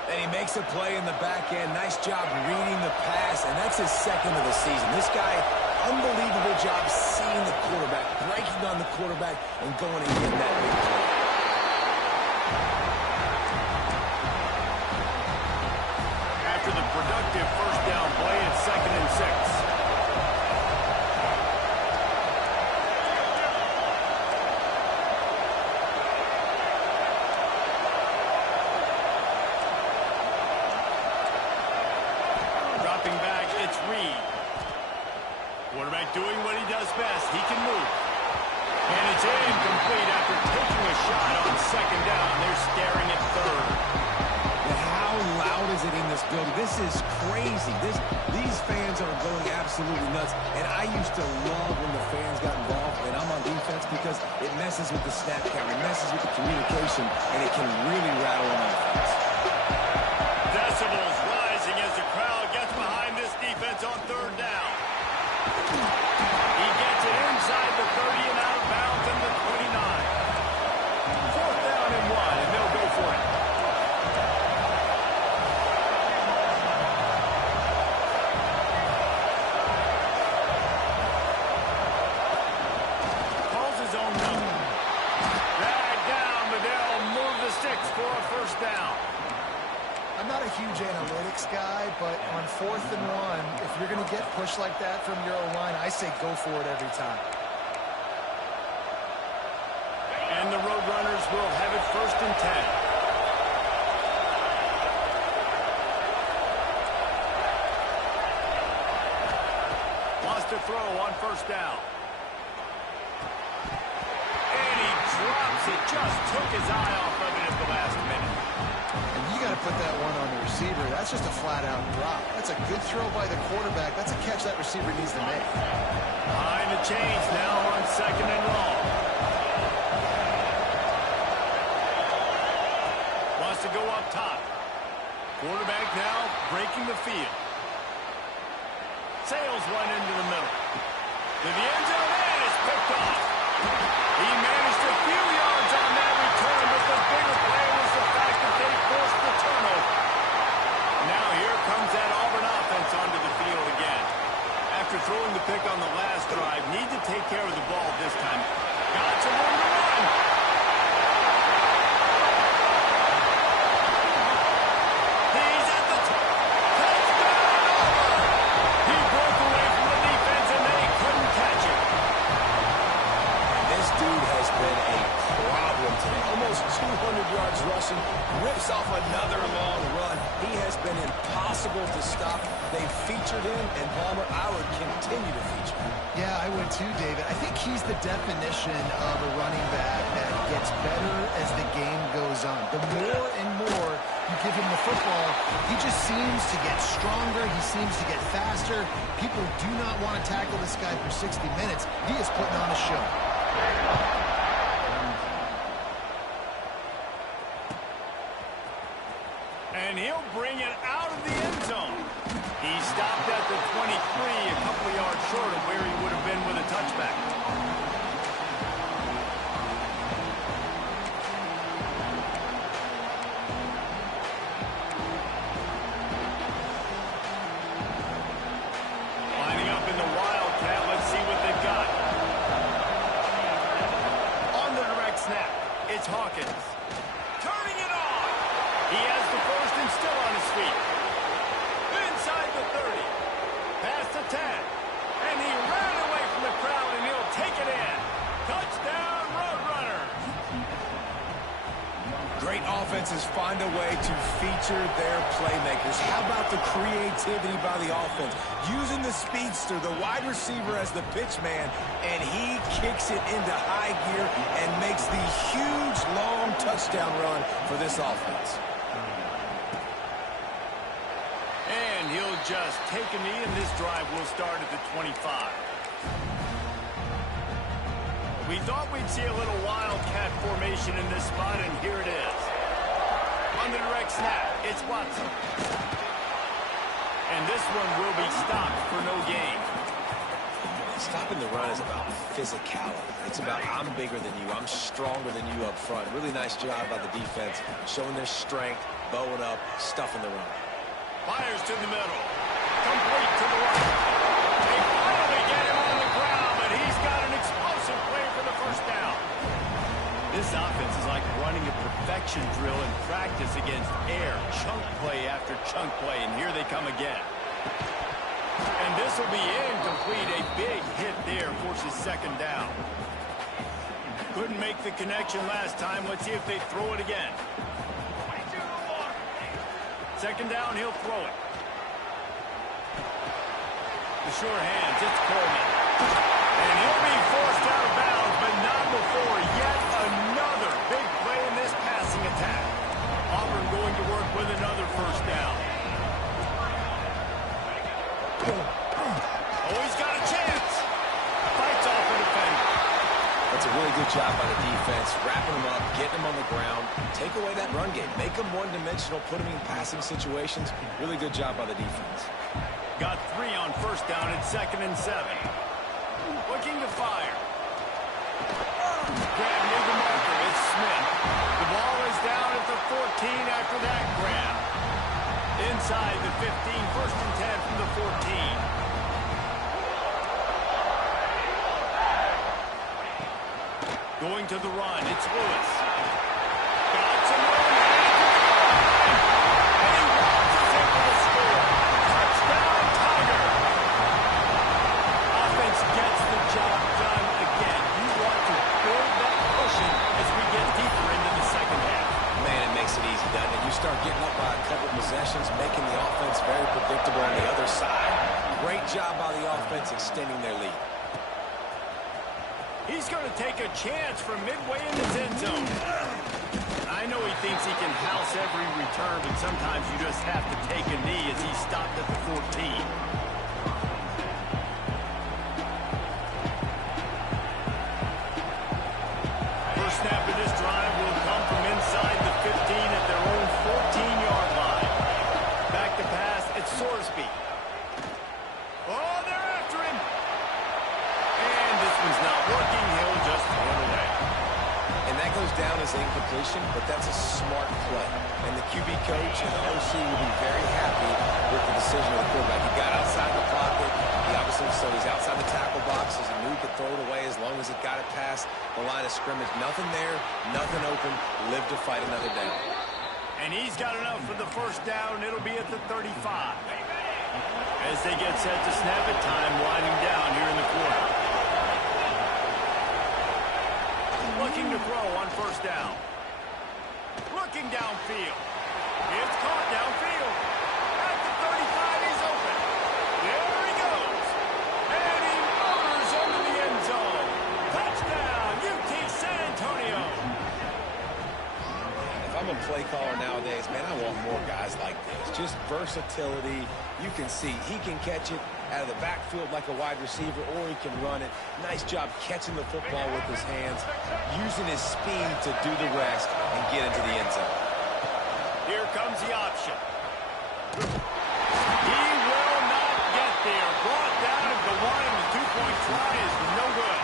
And he makes a play in the back end. Nice job reading the pass, and that's his 2nd of the season. This guy, unbelievable job seeing the quarterback, breaking on the quarterback, and going and getting that big play. After the productive 1st down play, it's 2nd and 6. best. He can move. And it's incomplete after taking a shot on second down. They're staring at third. And how loud is it in this building? This is crazy. These fans are going absolutely nuts. And I used to love when the fans got involved, and I'm on defense, because it messes with the snap count, it messes with the communication, and it can really rattle an offense. Decibels rising as the crowd gets behind this defense on third down. He gets it inside the 30 and out of bounds in the 29. Fourth down and 1, and they'll go for it. Calls his own number. Drag down, but they'll move the sticks for a first down. I'm not a huge analytics guy, but on 4th and 1, if you're going to get pushed like that from your O-line, I say go for it every time. And the Roadrunners will have it 1st and 10. Wants to throw on first down. And he drops it. Just took his eye off of it at the last minute. And you got to put that one on the receiver. That's just a flat-out drop. That's a good throw by the quarterback. That's a catch that receiver needs to make. Behind the chains now on second and long. Wants to go up top. Quarterback now breaking the field. Sails one into the middle. To the end zone, and it's picked off. He managed a few yards on that return, but the bigger play was the fact that they forced the turnover. Now here comes that Auburn offense onto the field again. After throwing the pick on the last drive, need to take care of the ball this time. Got some room to run. He's at the top. Touchdown, Auburn! He broke away from the defense, and they couldn't catch him. This dude has been a problem today. Almost 200 yards rushing, rips off another long run. He has been impossible to stop. They've featured him, and Palmer, I would continue to feature him. Yeah, I would too, David. I think he's the definition of a running back that gets better as the game goes on. The more and more you give him the football, he just seems to get stronger. He seems to get faster. People do not want to tackle this guy for 60 minutes. He is putting on a show. And he'll bring it out of the end zone. He stopped at the 23, a couple of yards short of where he would have been with a touchback. Lining up in the Wildcat. Let's see what they've got. On the direct snap, it's Hawkins. Turning it on. He has the first and still on his feet. Inside the 30. Past the 10. And he ran away from the crowd, and he'll take it in. Touchdown, Roadrunners. Great offenses find a way to feature their playmakers. How about the creativity by the offense? Using the speedster, the wide receiver as the pitch man, and he kicks it into high gear and makes the huge, long touchdown run for this offense. And he'll just take a knee, and this drive will start at the 25. We thought we'd see a little Wildcat formation in this spot, and here it is. On the direct snap, it's Watson. And this one will be stopped for no gain. Stopping the run is about physicality. It's about I'm bigger than you, I'm stronger than you up front. Really nice job by the defense, showing their strength, bowing up, stuffing the run. Fires to the middle. Complete to the right. They finally get him on the ground, but he's got an explosive play for the first down. This offense is like running a perfection drill in practice against air. Chunk play after chunk play, and here they come again. And this will be incomplete. A big hit there forces second down. Couldn't make the connection last time. Let's see if they throw it again. Second down, he'll throw it. The sure hands, it's Coleman. And he'll be forced out of bounds, but not before yet another big play in this passing attack. Auburn going to work with another first down. Oh, he's got a chance. Fights off a defender. That's a really good job by the defense, wrapping them up, getting them on the ground, take away that run game, make them one-dimensional, put them in passing situations. Really good job by the defense. Got 3 on first down and 2nd and 7. Looking to fire. Grab near the marker. It's Smith. The ball is down at the 14 after that grab. Inside the 15, 1st and 10 from the 14. Going to the run, it's Lewis. Got some room, and he launches it for the score. Touchdown, Tiger. Offense gets the job done again. You want to build that cushion as we get deeper into the second half. Man, it makes it easy, doesn't it? You start getting up by a couple possessions, making the offense very predictable on the other side. Great job by the offense extending their lead. He's going to take a chance from midway in his end zone. I know he thinks he can house every return, but sometimes you just have to take a knee as he stopped at the 14. First snap of this drive will come from inside the 15 at their own 14-yard line. Back to pass, it's Sorsby. Oh, they're after him. And this one's not working. He'll just throw it away. And that goes down as incompletion, but that's a smart play. And the QB coach and the OC will be very happy with the decision of the quarterback. He got outside the pocket. He obviously, so he's outside the tackle box. He knew he could throw it away as long as he got it past the line of scrimmage. Nothing there, nothing open. Live to fight another down. And he's got enough for the first down. It'll be at the 35. As they get set to snap it, time winding down here in the quarter. Looking to throw on first down. Looking downfield. It's caught downfield. At the 35, he's open. There he goes. And he motors into the end zone. Touchdown, UT San Antonio. If I'm a play caller nowadays, man, I want more guys like this. Just versatility. You can see he can catch it out of the backfield like a wide receiver, or he can run it. Nice job catching the football with his hands, using his speed to do the rest and get into the end zone. Here comes the option. He will not get there. Brought down at the 1, and the 2-point try is no good.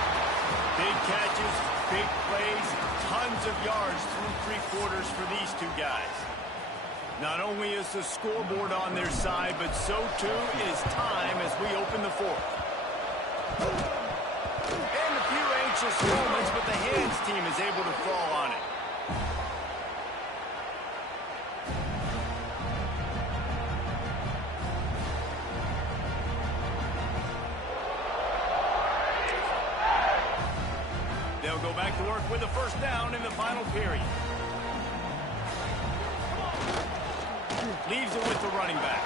Big catches, big plays, tons of yards through 3 quarters for these two guys. Not only is the scoreboard on their side, but so too is time as we open the 4th. And a few anxious moments, but the hands team is able to fall on it. They'll go back to work with a first down in the final period. Leaves it with the running back.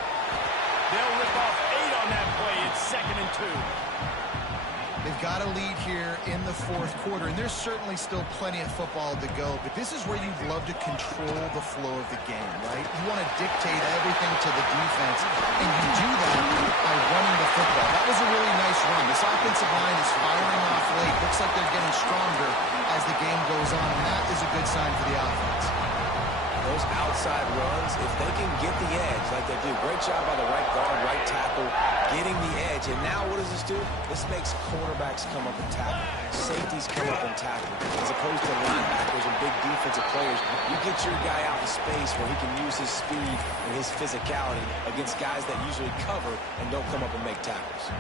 They'll rip off 8 on that play. It's 2nd and 2. They've got a lead here in the 4th quarter, and there's certainly still plenty of football to go, but this is where you'd love to control the flow of the game, right? You want to dictate everything to the defense, and you do that by running the football. That was a really nice run. This offensive line is firing off late. Looks like they're getting stronger as the game goes on, and that is a good sign for the offense. Those outside runs, if they can get the edge like they do, great job by the right guard, right tackle, getting the edge. And now what does this do? This makes cornerbacks come up and tackle, safeties come up and tackle, as opposed to linebackers and big defensive players. You get your guy out in space where he can use his speed and his physicality against guys that usually cover and don't come up and make tackles.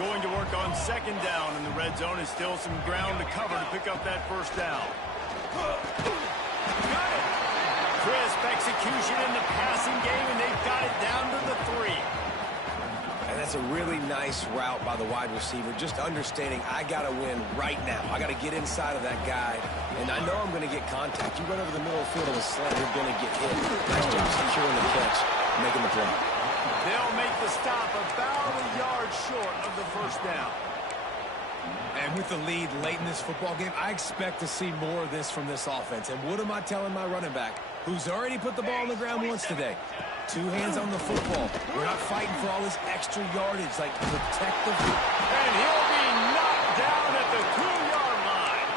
Going to work on 2nd down, and the red zone is still some ground to cover to pick up that first down. Got it! Crisp execution in the passing game, and they've got it down to the 3. And that's a really nice route by the wide receiver, just understanding I got to win right now. I got to get inside of that guy, and I know I'm going to get contact. You run over the middle of the field of a slant, you're going to get hit. Nice job securing the catch, making the play. They'll make the stop about a yard short of the first down. And with the lead late in this football game, I expect to see more of this from this offense. And what am I telling my running back, who's already put the ball on the ground once today? 2 hands on the football. We're not fighting for all this extra yardage. Like, protect the foot. And he'll be knocked down at the 2-yard line.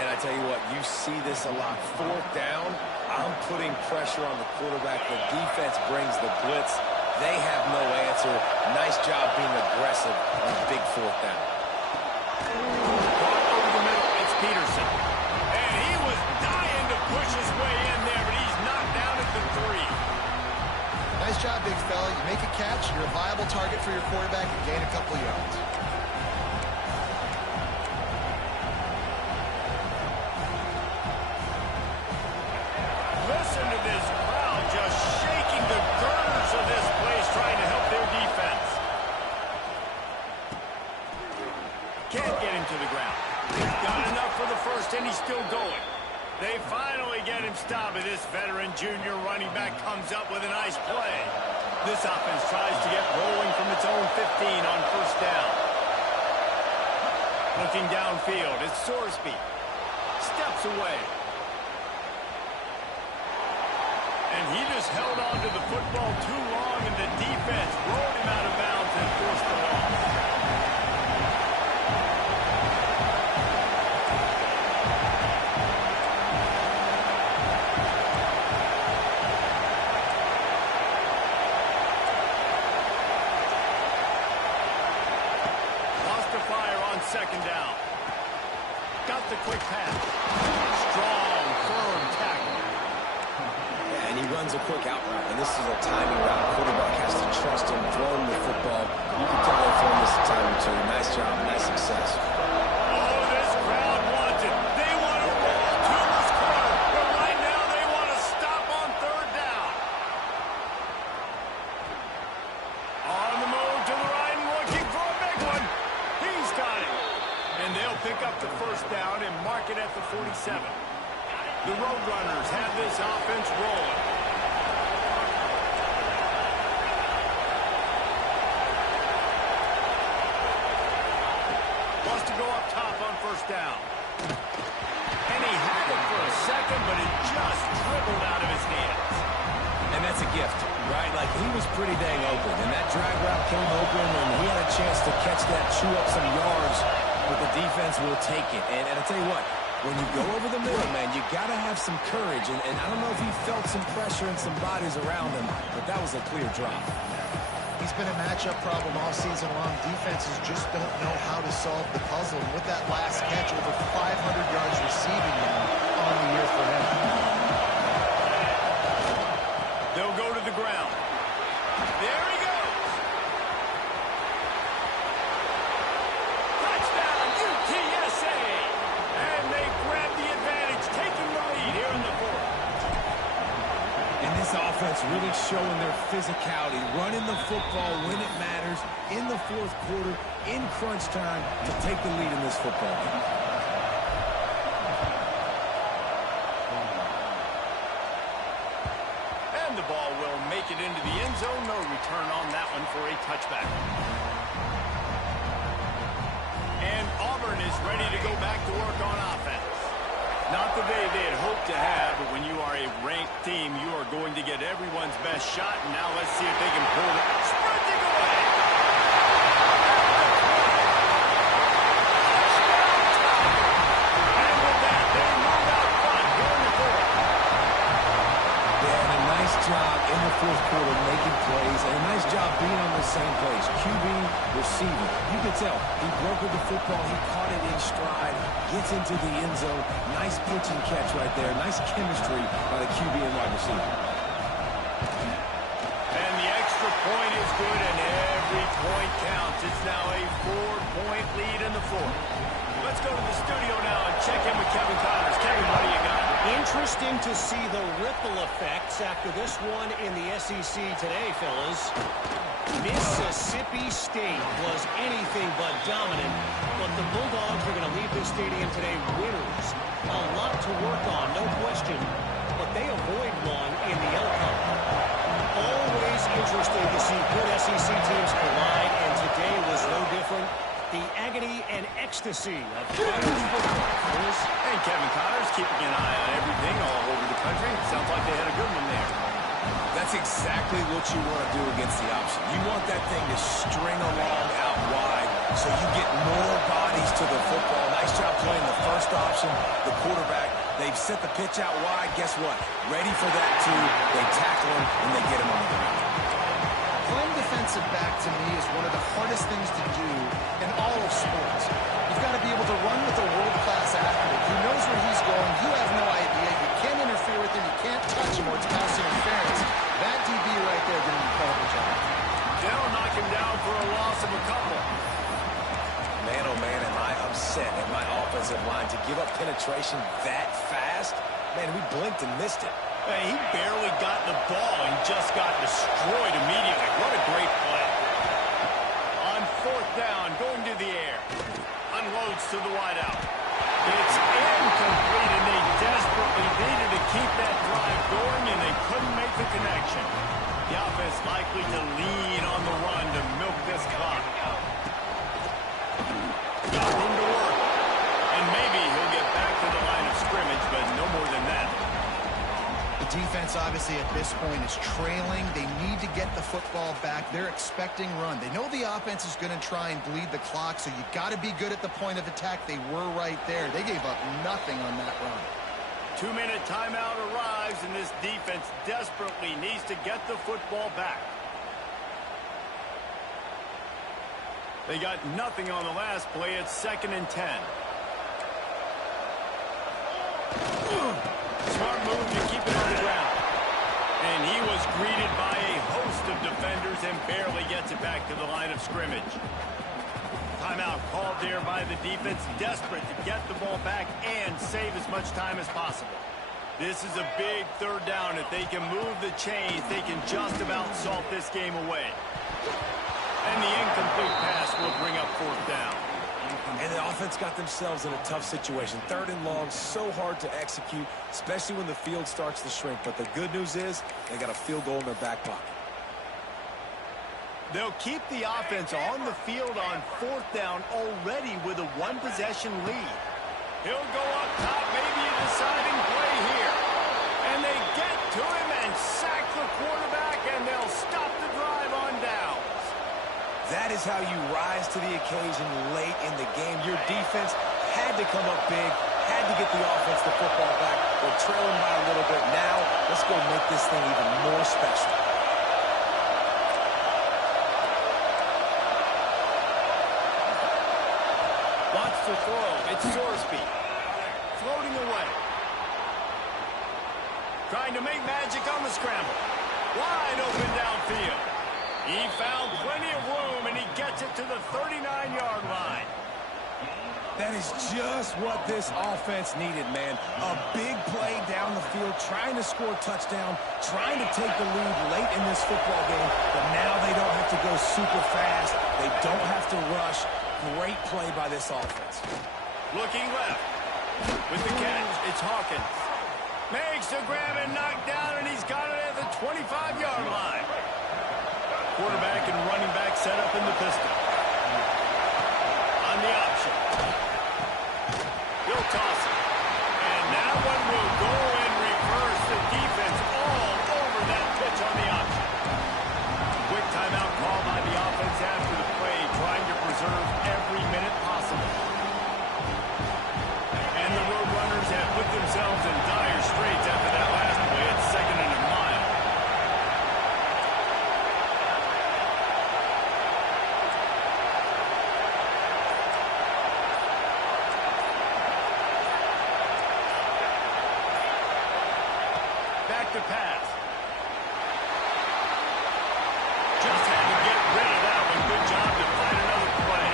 And I tell you what, you see this a lot. 4th down, I'm putting pressure on the quarterback. The defense brings the blitz. They have no answer. Nice job being aggressive on a big 4th down. Over the middle, it's Peterson. And he was dying to push his way in there, but he's knocked down at the 3. Nice job, big fella. You make a catch, you're a viable target for your quarterback and gain a couple of yards. Listen to this crowd just shaking the girders of this place, trying to help their defense. Can't get him to the ground. Got enough for the first, and he's still going. They finally get him stopped, and this veteran junior running back comes up with a nice play. This offense tries to get rolling from its own 15 on 1st down. Looking downfield, it's Sorsby. Steps away. And he just held on to the football too long, and the defense rolled him out of bounds and forced the loss. Lost the fire on 2nd down. Got the quick pass. Strong, firm tackle. And he runs a quick out route, and this is a timing route. Quarterback has to trust him, throw him the football. You can tell they're throwing this a time or two. Nice job, nice success. Oh, this crowd wants it. They want to roll to this corner, but right now they want to stop on 3rd down. On the move to the right and looking for a big one. He's got it. And they'll pick up the 1st down and mark it at the 47. The Roadrunners have this offense rolling. Wants to go up top on 1st down. And he had it for a second, but it just dribbled out of his hands. And that's a gift, right? Like, he was pretty dang open, and that drag route came open, and he had a chance to catch that, chew up some yards, but the defense will take it. And I tell you what, when you go over the middle, man, you got to have some courage. And I don't know if he felt some pressure and some bodies around him, but that was a clear drop. He's been a matchup problem all season long. Defenses just don't know how to solve the puzzle. And with that last catch, over 500 yards receiving now on the year for him. They'll go to the ground. There he goes. Touchdown, UTSA. And they grab the advantage, taking the lead here in the 4th. And this offense really showing their physicality, running the football when it matters, in the 4th quarter, in crunch time, to take the lead in this football game. And the ball will make it into the end zone. No return on that one for a touchback. And Auburn is ready to go back to work on offense. Not the day they had hoped to have, but when you are a ranked team, you are going to get everyone's best shot. And now let's see if they can pull it. Sprinting away. And with that, they move out front here in the 4th. Yeah, and a nice job in the 4th quarter making plays, and a nice job being on the same page. QB, receiver. You can tell he brokered the football. He caught it in stride, gets into the end zone. Nice pitch and catch right there. Nice chemistry by the QB and wide receiver. And the extra point is good, and every point counts. It's now a 4-point lead in the 4th. Let's go to the studio now and check in with Kevin Connors. Kevin, what do you got? Interesting to see the ripple effects after this one in the SEC today, fellas. Mississippi State was anything but dominant, but the Bulldogs are going to leave this stadium today winners. A lot to work on, no question, but they avoid one in the outcome. Always interesting to see good SEC teams collide, and today was no different. The agony and ecstasy of college football. And Kevin Connor's keeping an eye on everything all over the country. Sounds like they had a good one there. That's exactly what you want to do against the option. You want that thing to string along out wide so you get more bodies to the football. Nice job playing the first option, the quarterback. They've set the pitch out wide. Guess what? Ready for that, too. They tackle him, and they get him on the ground. Playing defensive back, to me, is one of the hardest things to do in all of sports. You've got to be able to run with a world-class athlete who knows where he's going. You have no idea. You can't interfere with him. You can't touch him, or it's pass interference. That DB right there did an incredible job. They'll knock him down for a loss of a couple. Man, oh man, am I upset at my offensive line to give up penetration that fast? Man, we blinked and missed it. Hey, he barely got the ball and just got destroyed immediately. What a great play. On fourth down, going to the air. Unloads to the wideout. It's incomplete, and they desperately needed to keep that drive going, and they couldn't make the connection. The offense likely to lean on the run to milk this clock. Got room to work. And maybe he'll get back to the line of scrimmage, but no more than that. The defense, obviously, at this point is trailing. They need to get the football back. They're expecting run. They know the offense is going to try and bleed the clock, so you got to be good at the point of attack. They were right there. They gave up nothing on that run. 2-minute timeout arrives, and this defense desperately needs to get the football back. They got nothing on the last play. It's 2nd and 10. Smart move to keep it on the ground. And he was greeted by a host of defenders and barely gets it back to the line of scrimmage. Timeout called there by the defense, desperate to get the ball back and save as much time as possible. This is a big third down. If they can move the chains, they can just about salt this game away. And the incomplete pass will bring up fourth down. And the offense got themselves in a tough situation. 3rd and long, so hard to execute, especially when the field starts to shrink. But the good news is they got a field goal in their back pocket. They'll keep the offense on the field on fourth down already with a one-possession lead. He'll go up top, maybe a deciding play here. And they get to him and sack the quarterback, and they'll stop the drive on downs. That is how you rise to the occasion late in the game. Your defense had to come up big, had to get the offense the football back. They're trailing by a little bit now. Let's go make this thing even more special. Wants to throw. It's Sorsby. Floating away. Trying to make magic on the scramble. Wide open downfield. He found plenty of room, and he gets it to the 39-yard line. That is just what this offense needed, man. A big play down the field, trying to score a touchdown, trying to take the lead late in this football game, but now they don't have to go super fast. They don't have to rush. Great play by this offense. Looking left. With the catch, it's Hawkins. Makes the grab and knock down, and he's got it at the 25-yard line. Quarterback and running back set up in the pistol. On the option. He'll toss it. And that one will go in reverse. The defense all over that pitch on the option. Quick timeout call by the offense after the play, trying to preserve every minute possible. And the Roadrunners have put themselves in dire straits after that last play. It's 2nd and a mile. To pass. Just had to get rid of that one. Good job to find another play.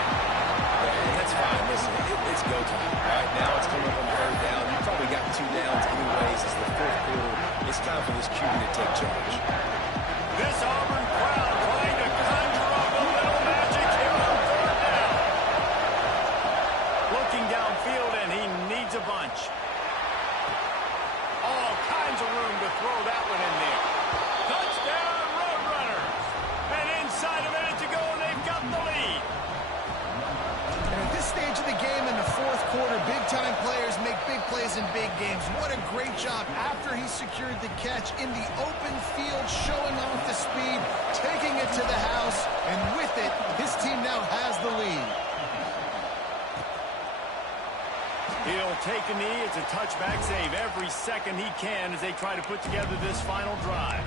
Yeah, that's fine. Listen, it's go time. Right now it's coming up on 3rd down. You probably got 2 downs anyways. It's the 4th quarter. It's time for this QB to take charge. This Auburn crowd trying to conjure up a little magic here on 3rd down. Looking downfield, and he needs a bunch. All kinds of room to throw that one in there. Touchdown, Roadrunners. And inside a minute to go, and they've got the lead. And at this stage of the game, great job after he secured the catch in the open field, showing off the speed, taking it to the house, and with it, his team now has the lead. He'll take a knee. It's a touchback save every second he can as they try to put together this final drive.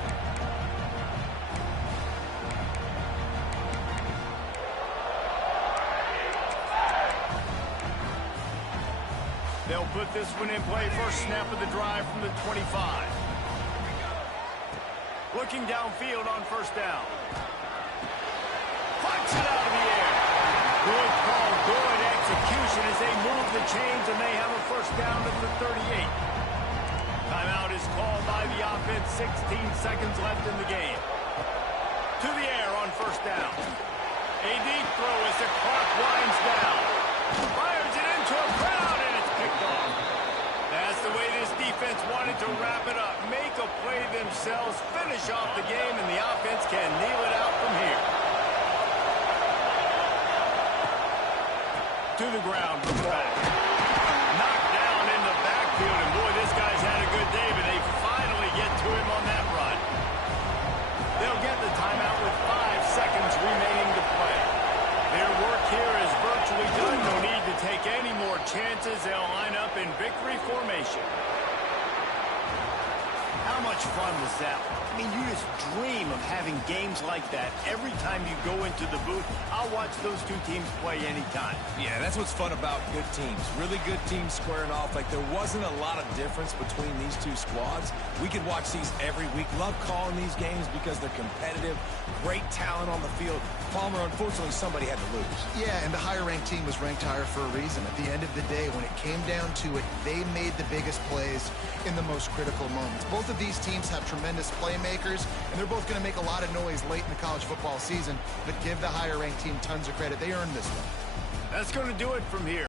They'll put this one in play. First snap of the drive from the 25. Looking downfield on first down. Punch it out of the air. Good call, good execution as they move the chains, and they have a first down at the 38. Timeout is called by the offense. 16 seconds left in the game. To the air on first down. A deep throw as the clock winds down. Fires it into a crowd, and it's picked off. That's the way this defense wanted to wrap it up. Make a play themselves, finish off the game, and the offense can kneel it out from here. To the ground from back. Knocked down in the backfield, and boy, this guy's had a good day, but they finally get to him on that run. They'll get the timeout with 5 seconds remaining to play. Their work here is virtually done. No need to take any more chances. They'll line up in victory formation. How much fun was that? I mean, you just dream of having games like that every time you go into the booth. I'll watch those two teams play anytime. Yeah, that's what's fun about good teams. Really good teams squaring off. Like, there wasn't a lot of difference between these two squads. We could watch these every week. Love calling these games because they're competitive. Great talent on the field. Palmer, unfortunately, somebody had to lose. Yeah, and the higher-ranked team was ranked higher for a reason. At the end of the day, when it came down to it, they made the biggest plays in the most critical moments. Both of these teams have tremendous playmakers, and they're both going to make a lot of noise late in the college football season, but give the higher-ranked team tons of credit. They earned this one. That's going to do it from here.